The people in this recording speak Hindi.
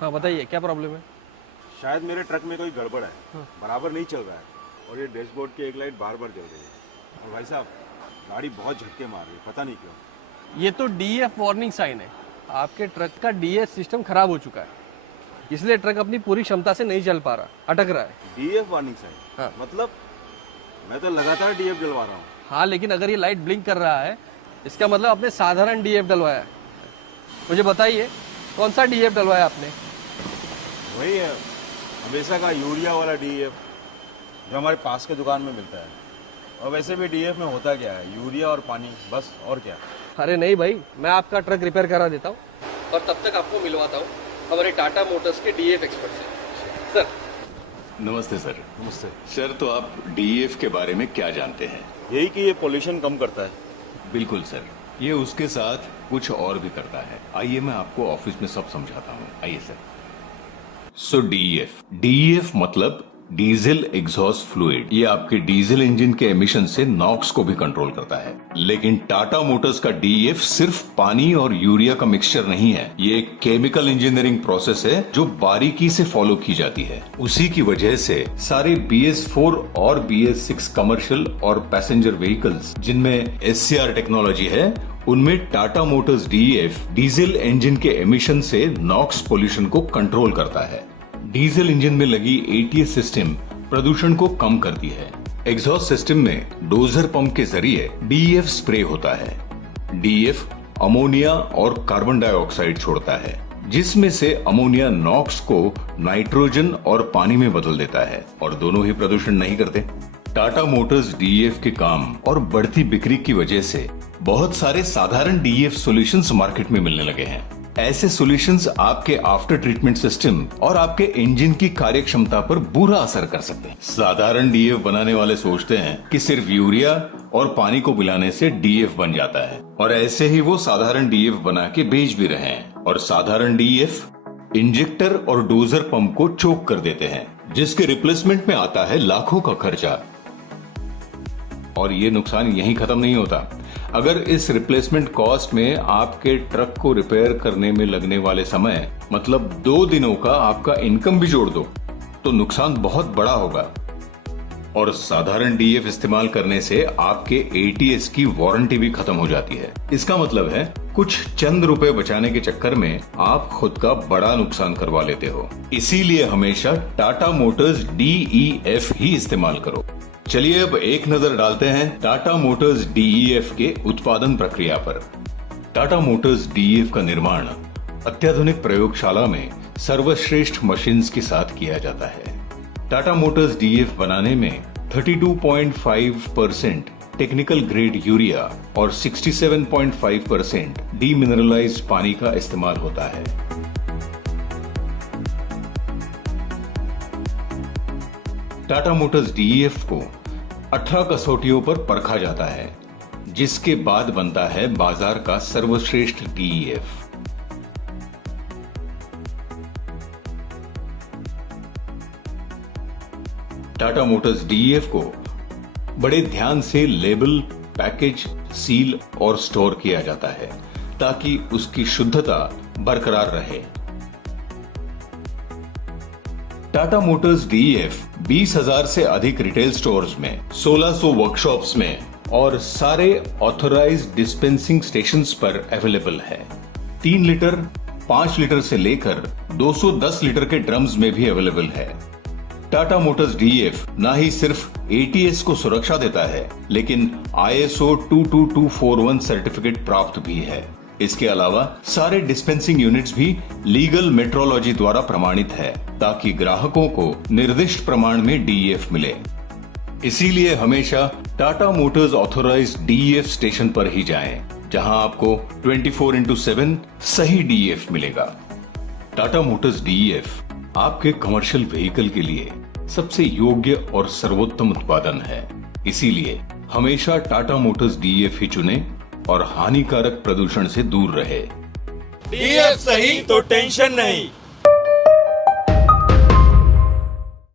हाँ बताइए, क्या प्रॉब्लम है? शायद मेरे ट्रक में कोई गड़बड़ है। बराबर नहीं चल रहा है और ये डैशबोर्ड की एक लाइट बार बार जल रही है। और भाई साहब, गाड़ी बहुत झटके मार रही है, पता नहीं क्यों। ये तो डीएफ वार्निंग साइन है। आपके ट्रक का डीएफ सिस्टम खराब हो चुका है, इसलिए ट्रक अपनी पूरी क्षमता से नहीं चल पा रहा, अटक रहा है। DF warning sign? हाँ। मतलब मैं तो लगातार डीएफ जलवा रहा हूँ। हाँ, लेकिन अगर ये लाइट ब्लिंक कर रहा है, इसका मतलब आपने साधारण डीएफ डलवाया है। मुझे बताइए, कौन सा डीएफ डलवाया आपने? वही है, हमेशा का यूरिया वाला डीएफ जो हमारे पास के दुकान में मिलता है। और वैसे भी डीएफ में होता क्या है, यूरिया और पानी, बस, और क्या। अरे नहीं भाई, मैं आपका ट्रक रिपेयर करा देता हूँ और तब तक आपको मिलवाता हूँ हमारे टाटा मोटर्स के डीएफ एक्सपर्ट से। सर। नमस्ते सर। नमस्ते सर, तो आप डीएफ के बारे में क्या जानते हैं? यही कि ये पोल्यूशन कम करता है। बिल्कुल सर, ये उसके साथ कुछ और भी करता है। आइए मैं आपको ऑफिस में सब समझाता हूँ। आइए सर। सो डीएफ मतलब डीजल एग्जॉस्ट फ्लूइड। ये आपके डीजल इंजन के एमिशन से नॉक्स को भी कंट्रोल करता है। लेकिन टाटा मोटर्स का डीएफ सिर्फ पानी और यूरिया का मिक्सचर नहीं है, ये एक केमिकल इंजीनियरिंग प्रोसेस है जो बारीकी से फॉलो की जाती है। उसी की वजह से सारे BS4 और BS6 कमर्शियल और पैसेंजर व्हीकल्स जिनमें SCR टेक्नोलॉजी है, उनमें Tata Motors DF diesel engine के एमिशन से नॉक्स पोल्यूशन को कंट्रोल करता है। डीजल इंजन में लगी ATS सिस्टम प्रदूषण को कम करती है। एग्जॉस्ट सिस्टम में डोजर पंप के जरिए डीएफ स्प्रे होता है। डीएफ अमोनिया और कार्बन डाइऑक्साइड छोड़ता है, जिसमें से अमोनिया नॉक्स को नाइट्रोजन और पानी में बदल देता है, और दोनों ही प्रदूषण नहीं करते। टाटा मोटर्स डीएफ के काम और बढ़ती बिक्री की वजह से बहुत सारे साधारण डीएफ सॉल्यूशंस मार्केट में मिलने लगे हैं। ऐसे सॉल्यूशंस आपके आफ्टर ट्रीटमेंट सिस्टम और आपके इंजन की कार्य क्षमता पर बुरा असर कर सकते हैं। साधारण डीएफ बनाने वाले सोचते हैं कि सिर्फ यूरिया और पानी को मिलाने से डीएफ बन जाता है, और ऐसे ही वो साधारण डीएफ बना के बेच भी रहे हैं। और साधारण डीएफ इंजेक्टर और डोजर पंप को चोक कर देते हैं, जिसके रिप्लेसमेंट में आता है लाखों का खर्चा। और ये नुकसान यहीं खत्म नहीं होता। अगर इस रिप्लेसमेंट कॉस्ट में आपके ट्रक को रिपेयर करने में लगने वाले समय मतलब 2 दिनों का आपका इनकम भी जोड़ दो, तो नुकसान बहुत बड़ा होगा। और साधारण डीएफ इस्तेमाल करने से आपके ATS की वारंटी भी खत्म हो जाती है। इसका मतलब है कुछ चंद रुपए बचाने के चक्कर में आप खुद का बड़ा नुकसान करवा लेते हो। इसीलिए हमेशा टाटा मोटर्स DEF ही इस्तेमाल करो। चलिए अब एक नजर डालते हैं टाटा मोटर्स DEF के उत्पादन प्रक्रिया पर। टाटा मोटर्स DEF का निर्माण अत्याधुनिक प्रयोगशाला में सर्वश्रेष्ठ मशीन्स के साथ किया जाता है। टाटा मोटर्स DEF बनाने में 32.5% टेक्निकल ग्रेड यूरिया और 67.5% डीमिनरलाइज्ड पानी का इस्तेमाल होता है। टाटा मोटर्स DEF को 18 कसौटियों पर परखा जाता है, जिसके बाद बनता है बाजार का सर्वश्रेष्ठ DEF। टाटा मोटर्स DEF को बड़े ध्यान से लेबल, पैकेज, सील और स्टोर किया जाता है, ताकि उसकी शुद्धता बरकरार रहे। टाटा मोटर्स DEF 20,000 से अधिक रिटेल स्टोर्स में, 1600 वर्कशॉप्स में और सारे ऑथराइज्ड डिस्पेंसिंग स्टेशंस पर अवेलेबल है। 3 लीटर, 5 लीटर से लेकर 210 लीटर के ड्रम्स में भी अवेलेबल है। टाटा मोटर्स DEF ना ही सिर्फ ATS को सुरक्षा देता है, लेकिन ISO 22241 सर्टिफिकेट प्राप्त भी है। इसके अलावा सारे डिस्पेंसिंग यूनिट्स भी लीगल मेट्रोलॉजी द्वारा प्रमाणित है, ताकि ग्राहकों को निर्दिष्ट प्रमाण में DEF मिले। इसीलिए हमेशा Tata Motors authorised DEF station पर ही जाएं, जहां आपको 24/7 सही DEF मिलेगा। टाटा मोटर्स DEF आपके कमर्शियल व्हीकल के लिए सबसे योग्य और सर्वोत्तम उत्पादन है। इसीलिए हमेशा टाटा मोटर्स DEF ही चुने और हानिकारक प्रदूषण से दूर रहे। DEF सही तो टेंशन नहीं।